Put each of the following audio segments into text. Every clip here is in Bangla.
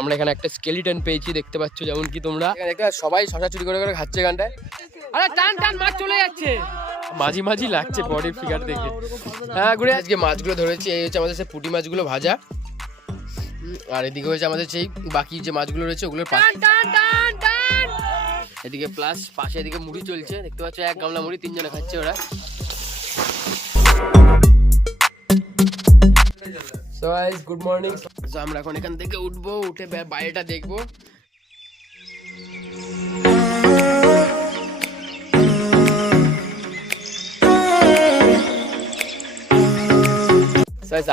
আমরা এখানে একটা স্কেলিটন পেয়েছি দেখতে পাচ্ছ, যেমন কি তোমরা সবাই শশা চুরি করে করে খাচ্ছে এখানটায়। আরে টান টান মাছ চলে যাচ্ছে, মাঝি মাঝি লাগছে বডির ফিগার দেখে। হ্যাঁ ঘুরে আজকে মাছগুলো ধরেছি, এই হচ্ছে আমাদের সেই পুঁটি মাছগুলো ভাজা, আর এদিকে হয়েছে আমাদের সেই বাকি যে মাছগুলো রয়েছে ওগুলোর এদিকে প্লাস পাশে এদিকে মুড়ি চলছে দেখতে পাচ্ছ, এক গামলা মুড়ি তিনজনে খাচ্ছে ওরা। So guys good morning. So আমরা এখন এখান থেকে উঠবো, উঠে বাইরেটা দেখবো।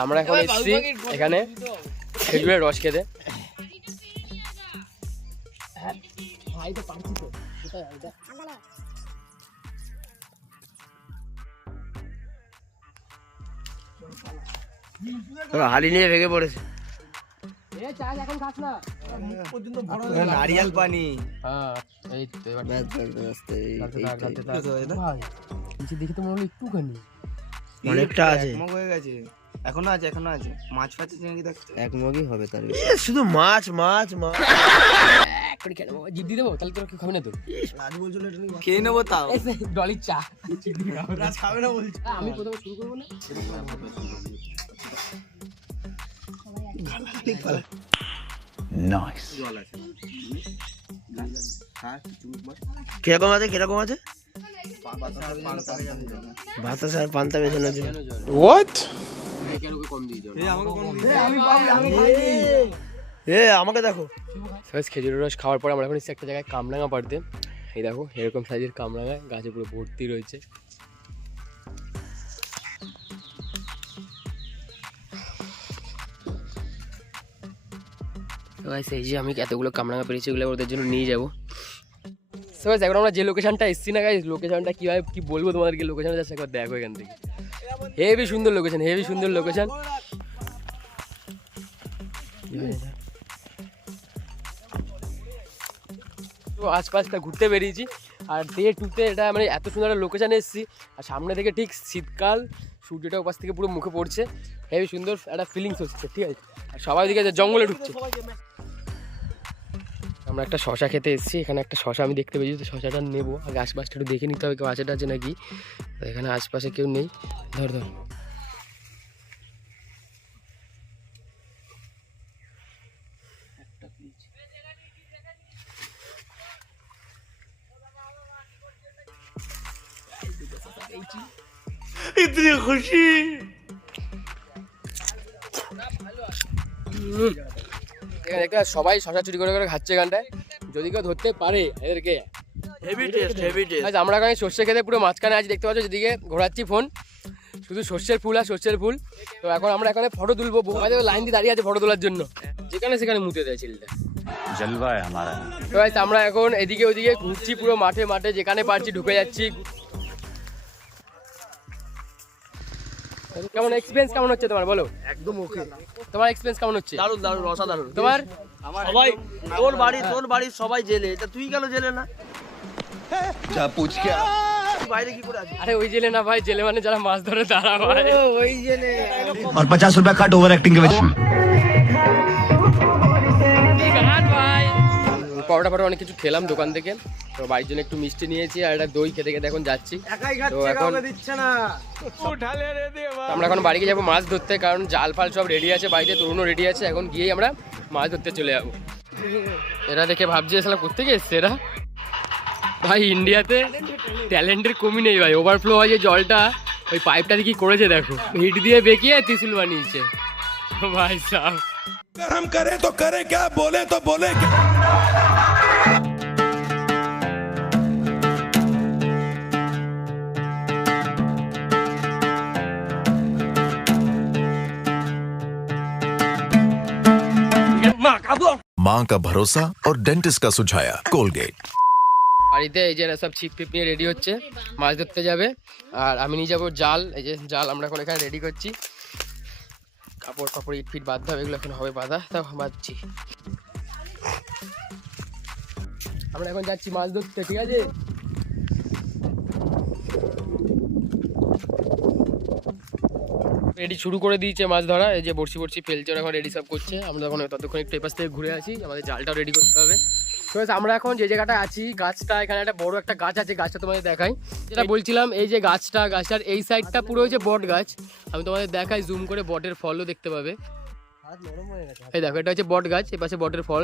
আমরা এখন এসেছি এখানে খেজুরের রস খেতে। হালি নিয়ে ভেঙে পড়েছে। নারিয়াল পানি দেখি তো মনে হলো একটুখানি, অনেকটা আছে, হয়ে গেছে, এখনো আছে এখনো আছে। মাছ ফাছ এক মগই হবে তার, শুধু মাছ মাছ মাছ জিপ দিয়ে দেবো তাহলে তোর কি খাবি না? তো খেয়ে নেবো, তাও ডলির চা খাবে না বলছি। আমি প্রথমে শুরু করবো না। কিরকম আছে কিরকম আছে? বাতাস আর পান্তা মেশানো আছে। আমাকে দেখো। খেজুরের রস খাওয়ার পর আমরা এখন এসেছি একটা জায়গায় কামরাঙা পাড়তে। এই দেখো এরকম সাইজের কামরাঙা গাছে পুরো ভর্তি রয়েছে। এই যে আমি এতগুলো কামরাঙা পেরেছি, এগুলো ওদের জন্য নিয়ে যাবো। এখন আমরা যে লোকেশনটা এসেছি না গাইস, লোকেশনটা কীভাবে কি বলবো তোমাদেরকে, লোকেশনটা জাস্ট একবার দেখো এখান থেকে। হেভি সুন্দর লোকেশন, হেভি সুন্দর লোকেশন। তো আশপাশটা ঘুরতে বেরিয়েছি, আর ডে টুতে এটা মানে এত সুন্দর একটা লোকেশানে এসেছি, আর সামনে থেকে ঠিক শীতকাল, সূর্যটা ওপাশ থেকে পুরো মুখে পড়ছে, হেভি সুন্দর একটা ফিলিংস হচ্ছে, ঠিক আছে। আর সবাই দিকে জঙ্গলে ঢুকছে। আমরা একটা শশা খেতে এসেছি, এখানে একটা শশা আমি দেখতে পেয়েছি, তো শশাটা নেবো। আগে আশপাশটা একটু দেখে নিতে হবে কেউ আছে টাছে নাকি। এখানে আশপাশে কেউ নেই। ধর ধর ইতনি খুশি। সবাই শশা চুরি করে করে খাচ্ছে এখানটায়, যদি কেউ ধরতে পারে এদেরকে। Heavy taste heavy taste. আমরা এখানে সর্ষে খেতে পুরো মাঝখানে আছি দেখতে পাচ্ছ, যেদিকে ঘোরাচ্ছি ফোন শুধু সর্ষের ফুল আর সর্ষের ফুল। তো এখন আমরা এখানে ফটো তুলবো, লাইন দিয়ে দাঁড়িয়ে আছে ফটো তোলার জন্য, যেখানে সেখানে মুতে দেয় ছেলেটা। তো আমরা এখন এদিকে ওদিকে ঘুরছি পুরো মাঠে মাঠে, যেখানে পারছি ঢুকে যাচ্ছি। কেমন এক্সপেরিয়েন্স কেমন হচ্ছে তোমার বলো? একদম ওকে। তোমার এক্সপেরিয়েন্স কেমন হচ্ছে? দারুণ দারুণ অসাধারণ। তোমার সবাই তোর বাড়ির সবাই জেলে, এটা তুই কেন জেলে না? যা পুচকে বাইরে কি করে আছিস? আরে ওই জেলে না ভাই, জেলে মানে যারা মাছ ধরে তারা ভাই। ওই জেলে। और 50 रुपया काट ओवर एक्टिंग के वजह से। পরোটা ফটো অনেক কিছু খেলাম দোকান থেকে, তো বাড়ির জন্য একটু মিষ্টি নিয়েছি, আর একটা দই খেতে খেতে এখন যাচ্ছি। তো এখন আমরা এখন বাড়িতে যাবো মাছ ধরতে, কারণ জাল ফাল সব রেডি আছে বাড়িতে, তরুণও রেডি আছে। এখন গিয়েই আমরা মাছ ধরতে চলে যাবো। এরা দেখে ভাবছি আসলে কোথেকে এসছে এরা। ভাই ইন্ডিয়াতে ট্যালেন্টের কমি নেই ভাই, ওভারফ্লো হয় যে জলটা, ওই পাইপটা দিয়ে কি করেছে দেখো, হিট দিয়ে বেঁকিয়ে ত্রিশুল বানিয়েছে ভাই সাহেব। हम करे तो करे क्या, बोले तो बोले क्या। मां का भरोसा और डेंटिस्ट का सुझाया कोलगेट। বাড়িতে এই যে এরা সব ছিপ ফিপ নিয়ে রেডি হচ্ছে, মাছ ধরতে যাবে। আর আমি নিয়ে যাবো জাল, এই যে জাল আমরা এখন এখানে রেডি করছি। কাপড় ফাপড় ইট ফিট বাঁধতে হবে, এগুলো এখন হবে বাঁধা, তাও বাঁধছি। আমরা এখন যাচ্ছি মাছ ধরতে, ঠিক আছে? রেডি শুরু করে দিয়েছে মাছ ধরা, এই যে বড়শি বড়শি ফেলছে ওরা, এখন রেডি সব করছে। আমরা এখন ততক্ষণ একটু এপাশ থেকে ঘুরে আসি, আমাদের জালটাও রেডি করতে হবে। ঠিক আছে, আমরা এখন যে জায়গাটা আছি, গাছটা এখানে একটা বড় একটা গাছ আছে, গাছটা তোমাদের দেখাই। যেটা বলছিলাম, এই যে গাছটার এই সাইডটা পুরো হচ্ছে বট গাছ। আমি তোমাদের দেখাই জুম করে, বটের ফলও দেখতে পাবে। এই দেখো, এটা হচ্ছে বট গাছ, এই পাশে বটের ফল,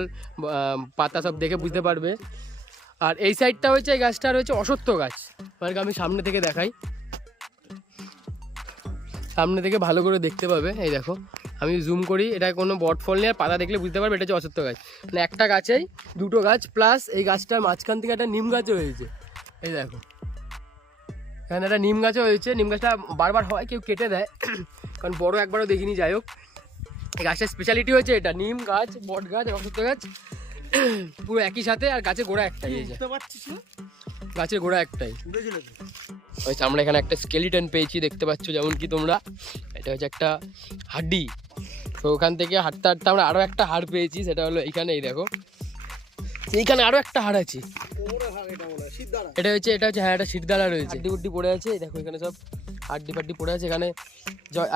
পাতা সব দেখে বুঝতে পারবে। আর এই সাইডটা হচ্ছে, এই গাছটা হচ্ছে অশ্বত্থ গাছ। মানে আমি সামনে থেকে দেখাই, সামনে থেকে ভালো করে দেখতে পাবে। এই দেখো, আমি জুম করি, এটা কোনো বট ফল নেই, আর পাতা দেখলে বুঝতে পারবে এটা হচ্ছে অশ্বত্থ গাছ। মানে একটা গাছেই দুটো গাছ, প্লাস এই গাছটার মাঝখান থেকে একটা নিম গাছও হয়েছে। এই দেখো, এখানে একটা নিম গাছও হয়েছে। নিম গাছটা বারবার হয়, কেউ কেটে দেয়, কারণ বড় একবারও দেখিনি। যাই হোক, এই গাছটার স্পেশালিটি হচ্ছে এটা, নিম গাছ, বট গাছ, অশ্বত্থ গাছ পুরো একই সাথে, আর গাছের গোড়া একটাই। এই যে গাছের গোড়া একটাই। হয়েছে, আমরা এখানে একটা স্কেলিটন পেয়েছি, দেখতে পাচ্ছ যেমন কি তোমরা। এটা হচ্ছে একটা হাড্ডি। তো ওখান থেকে হাঁটতে হাঁটতে আমরা আরও একটা হাড় পেয়েছি, সেটা হলো এইখানে। এই দেখো, এইখানে আরও একটা হাড় আছে। এটা হচ্ছে হ্যাঁ, একটা শিরদাঁড়া রয়েছে, হাড্ডি গুড্ডি পড়ে আছে। এই দেখো, এখানে সব হাড্ডি ফাড্ডি পড়ে আছে। এখানে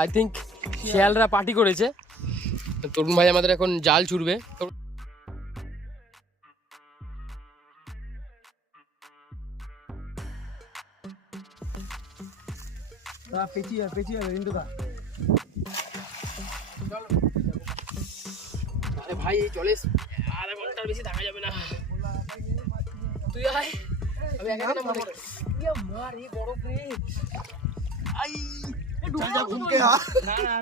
আই থিঙ্ক শিয়ালরা পার্টি করেছে। তরুণ ভাই আমাদের এখন জাল ছুড়বে। আরে ভাই চলে, আধা ঘন্টার বেশি থাকা যাবে না। তুই আয়, আমি একা একা মনে করি মার এই বড় প্লেট। আই চল যা ঘুম के आ,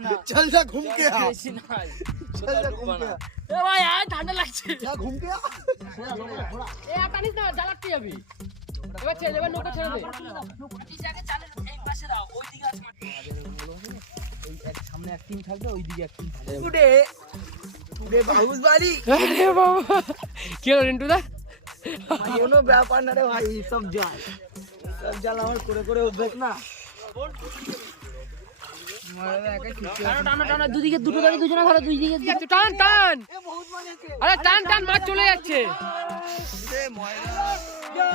না চল যা ঘুম के आ, চল যা ঘুম के आ। এ ভাই আয়, ঠান্ডা লাগছে, যা ঘুম के आ। এ আটানিস না, যা লাগতে যাবি। এবার ছেড়ে দেবে, নৌকা ছেড়ে দে। নৌকাটি আগে চালে এই পাশে দাও, ওই দিকে আছে মাটি। এই এক সামনে এক টিম থাকবে, ওই দিকে এক টিম থাকবে। টুডে বাহুস বাড়ি। আরে বাবা, কি হলো রিন্টু দা? কোনো ব্যাপার না রে ভাই, সব জাল আমার করে করে অভ্যাস না। টানা দুদিকে দুটো গাড়ি, দুজনে ধরো, দুই দিকে টান টান। আরে টান টান, মাছ চলে যাচ্ছে।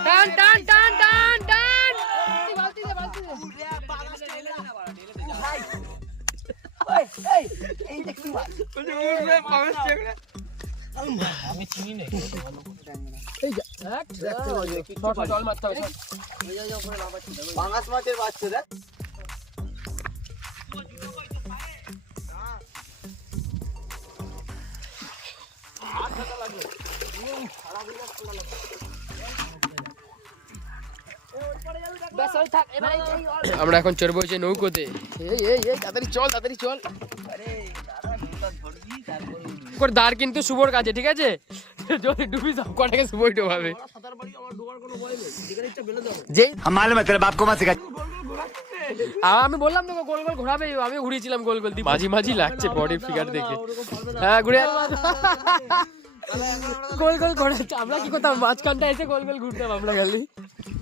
টান টান টান টান টান। বালতি দে, বালতি দে। এই দেখি আমি চিনি না। এই জল মারতে হবে। পাঙাশ মাছের বাচ্চা দেখ। আমরা এখন চড়বো যে নৌকোতে। এই তাড়াতাড়ি চল, তাড়াতাড়ি চল। দাঁড় কিন্তু শুভর কাছে, ঠিক আছে? যদি ডুবি যাও কটাকে শুভই ডোবাবে। मालूम है तेरे बाप को मत सिखा। আমি বললাম তো গোল গোল ঘোরাবে, আমি ঘুরিয়েছিলাম গোল গোল। মাঝি মাঝি লাগছে বডির ফিগার দেখে। হ্যাঁ, ঘুরে গোল গোল ঘোরা। আমরা কি করতাম, মাঝখানটা এসে গোল গোল ঘুরতাম আমরা খালি।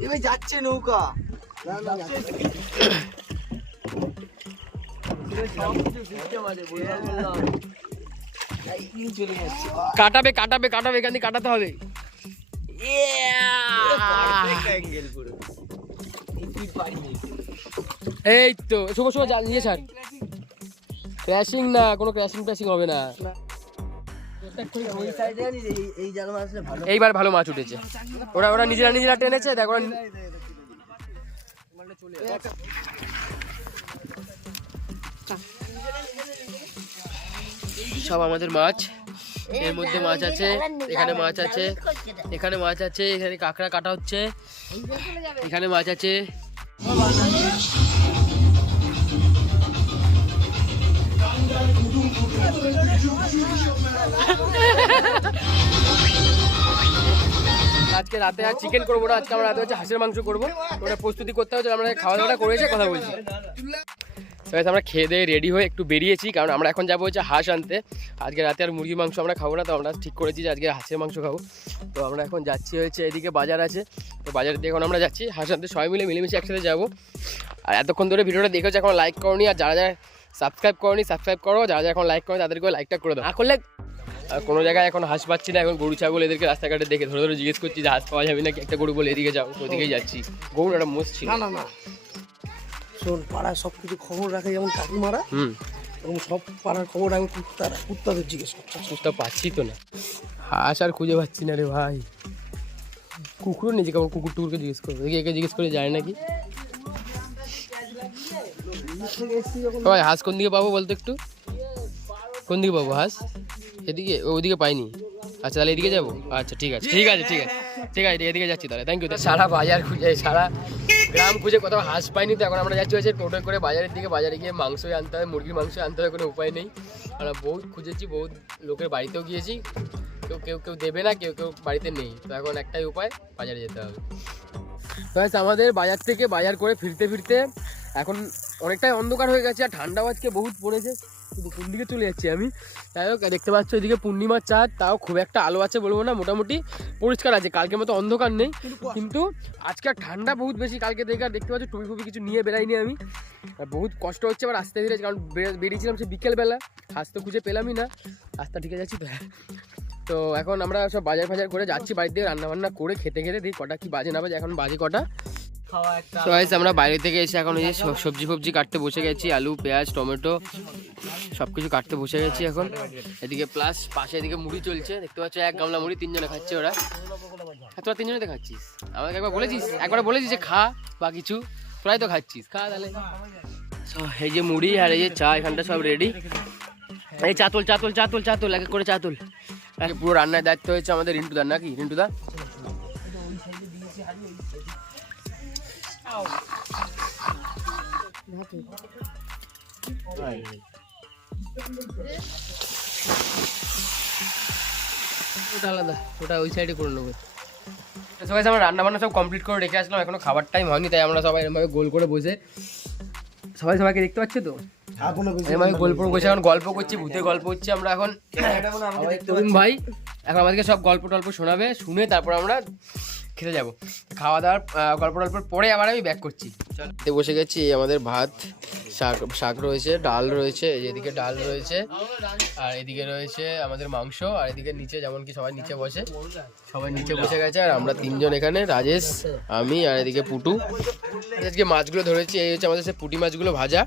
এবার যাচ্ছে নৌকা। কাটাবে কাটাবে কাটাবে, এখান থেকে কাটাতে হবে। এই তো শুভ শুভ জাল নিয়ে ছাড়। ক্র্যাশিং না, কোনো ক্র্যাশিং ট্র্যাশিং হবে না। এইবার ভালো মাছ উঠেছে। ওরা নিজেরা টেনেছে, দেখ ওরা। সব আমাদের মাছ, এর মধ্যে মাছ আছে, এখানে মাছ আছে, এখানে মাছ আছে, এখানে কাঁকড়া কাটা হচ্ছে, এখানে মাছ আছে। আজকে রাতে আর চিকেন করবো না, আজকে আমরা রাতে হচ্ছে হাঁসের মাংস করবো। ওটা প্রস্তুতি করতে হচ্ছে, আমরা খাওয়া দাওয়াটা করেছে কথা বলছি। তো আমরা খেয়ে দিয়ে রেডি হয়ে একটু বেরিয়েছি, কারণ আমরা এখন যাবো হচ্ছে হাঁস আনতে। আজকে রাতে আর মুরগির মাংস আমরা খাবো না, তো আমরা ঠিক করেছি যে আজকে হাঁসের মাংস খাবো। তো আমরা এখন যাচ্ছি হচ্ছে এদিকে বাজার আছে, তো বাজারের দিকে এখন আমরা যাচ্ছি হাঁস আনতে, সবাই মিলে মিলেমিশে একসাথে যাবো। আর এতক্ষণ ধরে ভিডিওটা দেখেছো, এখন লাইক করোনি, আর যারা যারা সাবস্ক্রাইব করোনি সাবস্ক্রাইব করো, যারা যারা এখন লাইক করো তাদেরকেও লাইকটা করে দাও। করলে আর কোনো জায়গায় এখন হাঁস পাচ্ছি না, এখন গরু ছাগল এদেরকে রাস্তাঘাটে দেখে ধরে ধরে জিজ্ঞেস করছি যে হাঁস পাওয়া যাবে নাকি, একটা গরু বলে এদিকে যাও, তো ওদিকেই যাচ্ছি। গরু একটা মোষ ছিল। না শোন, পাড়ায় সব কিছু খবর রাখে, যেমন কাকিমারা এবং সব পাড়ার খবর রাখে কুত্তাদের জিজ্ঞেস করছে। সুস্থ পাচ্ছি তো না, হাঁস আর খুঁজে পাচ্ছি না রে ভাই। কুকুরও নিজে কেমন কুকুর টুকুরকে জিজ্ঞেস করবো, একে জিজ্ঞেস করে যায় নাকি। ভাই হাঁস কোন দিকে পাবো বলতো একটু, কোন দিকে পাবো হাঁস? এদিকে? ওইদিকে পাইনি। আচ্ছা তাহলে এদিকে যাবো। আচ্ছা ঠিক আছে ঠিক আছে ঠিক আছে ঠিক আছে, এদিকে যাচ্ছি তাহলে। Thank you. সারা বাজার খুঁজে, সারা গ্রাম খুঁজে কোথাও হাঁস পাইনি, তো এখন আমরা যাচ্ছি হচ্ছে টোটো করে বাজারের দিকে। বাজারে গিয়ে মাংসই আনতে হবে, মুরগির মাংস আনতে হবে, কোনো উপায় নেই। আমরা বহুত খুঁজেছি, বহুত লোকের বাড়িতেও গিয়েছি, কেউ কেউ দেবে না, কেউ কেউ বাড়িতে নেই। তো এখন একটাই উপায়, বাজারে যেতে হবে। তো আমাদের বাজার থেকে বাজার করে ফিরতে ফিরতে এখন অনেকটাই অন্ধকার হয়ে গেছে, আর ঠান্ডাও আজকে বহুত পড়েছে। কিন্তু কোন দিকে চলে যাচ্ছি আমি, যাই হোক দেখতে পাচ্ছ এদিকে পূর্ণিমার চাঁদ, তাও খুব একটা আলো আছে বলবো না, মোটামুটি পরিষ্কার আছে, কালকের মতো অন্ধকার নেই। কিন্তু আজকে ঠান্ডা বহুত বেশি, কালকে দেখতে পাচ্ছ টুপি ফুপি কিছু নিয়ে বেরাইনি আমি, আর বহুত কষ্ট হচ্ছে আবার আসতে ধীরে, কারণ বেরিয়েছিলাম সে বিকেলবেলা, হাঁস তো খুঁজে পেলামই না, রাস্তা ঠিক যাচ্ছি তো। তো এখন আমরা সব বাজার ফাজার করে যাচ্ছি, বাড়িতে রান্নাবান্না করে খেতে খেতে দেখি কটা কি বাজে না বাজে। এখন বাজে কটা, তো আমরা বাইরে থেকে এসে এখন এই যে সবজি ফবজি কাটতে বসে গেছি, আলু পেঁয়াজ টমেটো সব কিছু কাটতে বসে গেছি এখন। এদিকে প্লাস পাশে এদিকে মুড়ি চলছে, দেখতে পাচ্ছ এক গামলা মুড়ি, তিনজনে খাচ্ছে ওরা। তোরা তিনজনে তো খাচ্ছিস, আমাকে একবার বলেছিস যে খা বা কিছু, তোরাই তো খাচ্ছিস, খা তাহলে। এই যে মুড়ি আর এই যে চা, এখানটা সব রেডি। এই চাতুল চাতুল চাতুল চাতুল এক এক করে চাতুল। পুরো রান্নার দায়িত্ব হয়েছে আমাদের রিন্টু দা, নাকি রিন্টু দা? ওটা আলাদা, ওটা ওই সাইডে করে নেবো। সবাই আমরা রান্না বান্না সব কমপ্লিট করে রেখে আসলাম, এখনো খাবার টাইম হয়নি, তাই আমরা সবাই এরকমভাবে গোল করে বসে, সবাই সবাইকে দেখতে পাচ্ছি তো, এরকমভাবে গোল করে বসে এখন গল্প করছি, ভূতে গল্প হচ্ছে। আমরা এখন তরুণ ভাই এখন আমাদেরকে সব গল্প টল্প শোনাবে, শুনে তারপর আমরা খেতে যাবো। খাওয়া দাওয়ার গল্প টল্পর পরে আবার আমি ব্যাক করছি। চল বসে গেছি, আমাদের ভাত শাক রয়েছে, ডাল রয়েছে, এদিকে ডাল রয়েছে, আর এদিকে রয়েছে আমাদের মাংস, আর এদিকে নিচে যেমন কি সবাই নিচে বসে, সবাই নিচে বসে গেছে, আর আমরা তিনজন এখানে, রাজেশ, আমি, আর এদিকে পুটু। আজকে মাছগুলো ধরেছি, এই হচ্ছে আমাদের সেই পুঁটি মাছগুলো ভাজা,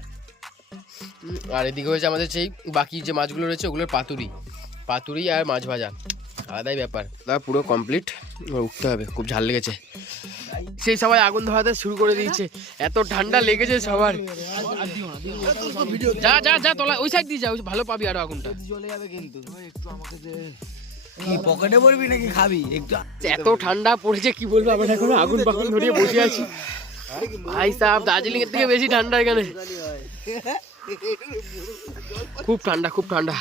আর এদিকে হয়েছে আমাদের সেই বাকি যে মাছগুলো রয়েছে ওগুলোর পাতুরি আর মাছ ভাজা, আলাদাই ব্যাপার। দাদা পুরো কমপ্লিট, উঠতে হবে, খুব ঝাল লেগেছে। সেই সবাই আগুন ধরাতে শুরু করে দিয়েছে, এত ঠান্ডা লেগেছে সবার। যা যা যা তোলা, ওই সাইড দিয়ে যা, ভালো পাবি আরো আগুনটা। কি পকেটে পড়বি নাকি খাবি একটু? এত ঠান্ডা পড়েছে কি বলবো, আমরা এখন আগুন বাগুন ধরিয়ে বসে আছি। ভাই সাহেব, দার্জিলিং এর থেকে বেশি ঠান্ডা এখানে, খুব ঠান্ডা খুব ঠান্ডা।